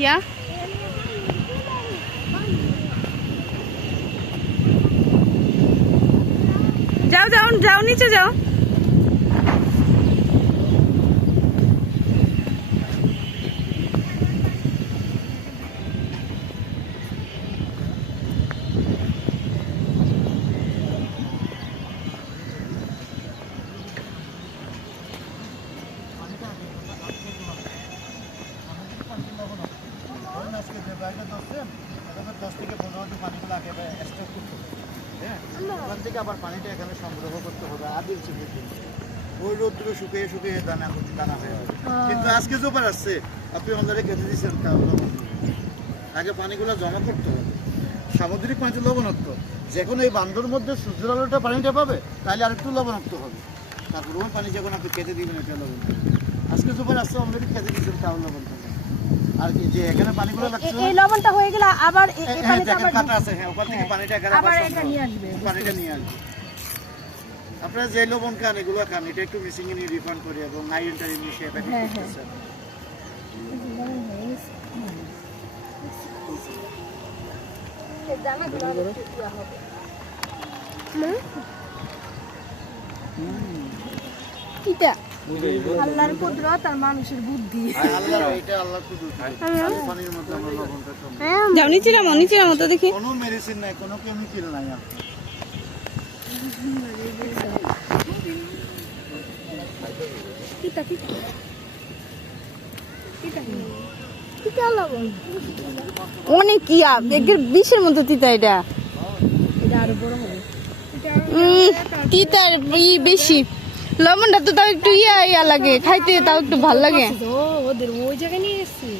ইয়া যাও যাও যাও নিচে যাও। আবার পানিটা এখানে সংগ্রহ করতে হবে আদিল চিপে ওই রোদ্দুরে শুকিয়ে শুকিয়ে দানা দানা হয়ে যাবে। কিন্তু আজকে জোপার আসছে আপনি অন্যারে কেটে দিচ্ছেন আগে পানিগুলো জমা করতে হবে। সামুদ্রিক পানিতে লবণাক্ত, যখন এই বান্ধর মধ্যে সূর্যের আলোটা পানিটা পাবে তাহলে আরেকটু লবণাক্ত হবে। তারপর ওই পানি যখন আপনি কেটে দিবেন এটা লবণ। আজকে জোপার আসছে অলরেডি কেটে দিচ্ছেন তাও লবণ থাকে। আর কি যে এখানে পানিগুলো লাগছে এই লবণটা হয়ে গেল আবার এই পানিটা আবার কাটা আছে। হ্যাঁ ওখান থেকে পানিটা আবার এটা নিয়ে আসবে, পানিটা নিয়ে আসবে। আপনারা যে লবণ খান এগুলো খান, এটা একটু মিসিং এ রিফাইন করে এবং আয়রনটারি মিশিয়ে প্যাকেট করতেছেন। কিটা আল্লাহর কুদরত আর মানুষের বুদ্ধি। আল্লাহর এটা আল্লাহর কুদরত। পানির মধ্যে আমরা লবণটা সব যাও নিচে নামো, নিচে নামো তো দেখি। কোনো মেডিসিন নাই, কোনো কেমিক্যাল নাই। কিটা কিটা কিটা কিটা লবণ অনেক ইয়া একের বিষের মতো তিতা এটা। এটা আরো বড় হবে। তিতার বেশি, লবণটা তো তাও একটু ইয়া ইয়া লাগে খাইতে, তাও একটু ভাল লাগে। ওদের ওই জায়গায় নিয়ে এসছি,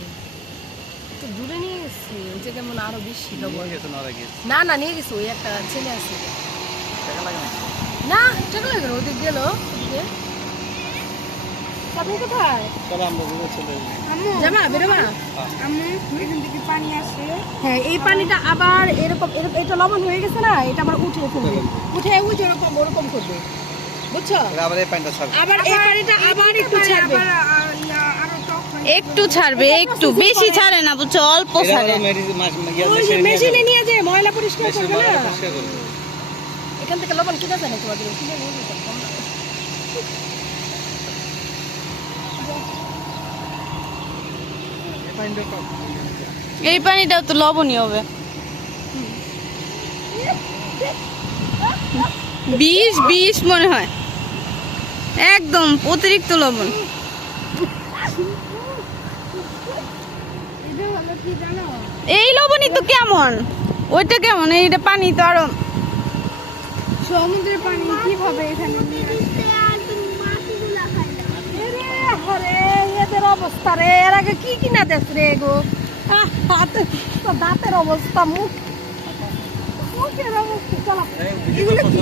তো দূরে নিয়ে এসছি, ওই জায়গায় মনে আরো বেশি লবণ। না না নিয়ে গেছে, ওই একটা ছেলে আছে না টাকা লাগে না, ওদের গেল ওদিকে। আপনি কোথায় যাবা বেরোবা? এখান থেকে পানি আসে। হ্যাঁ এই পানিটা আবার এরকম এটা লবণ হয়ে গেছে না, এটা আবার উঠিয়ে ফেলবে, উঠে ওই যেরকম ওরকম করবে, বুঝছো? আবার এই পানিটা ছাড়বে, আবার এই পানিটা আবার একটু ছাড়বে, একটু ছাড়বে, একটু বেশি ছাড়ে না বুঝছো, অল্প ছাড়ে। ওই যে মেশিনে নিয়ে যে ময়লা পরিষ্কার করবে না, এখান থেকে লবণ কিনে জানে তোমাদের কিনে নিয়ে যেতে কম না। এই পানিটাও তো লবণই হবে। বিষ বিষ মনে হয়, একদম অতিরিক্ত লবণ। এই লবণই তো কেমন, ওইটা কেমন, এইটা পানি তো আরো সমুদ্রের পানি কিভাবে এখানে এদের অবস্থা রে, এর আগে কি কিনা দেশ রে গো, দাঁতের অবস্থা, মুখের অবস্থা, চলা এগুলো কি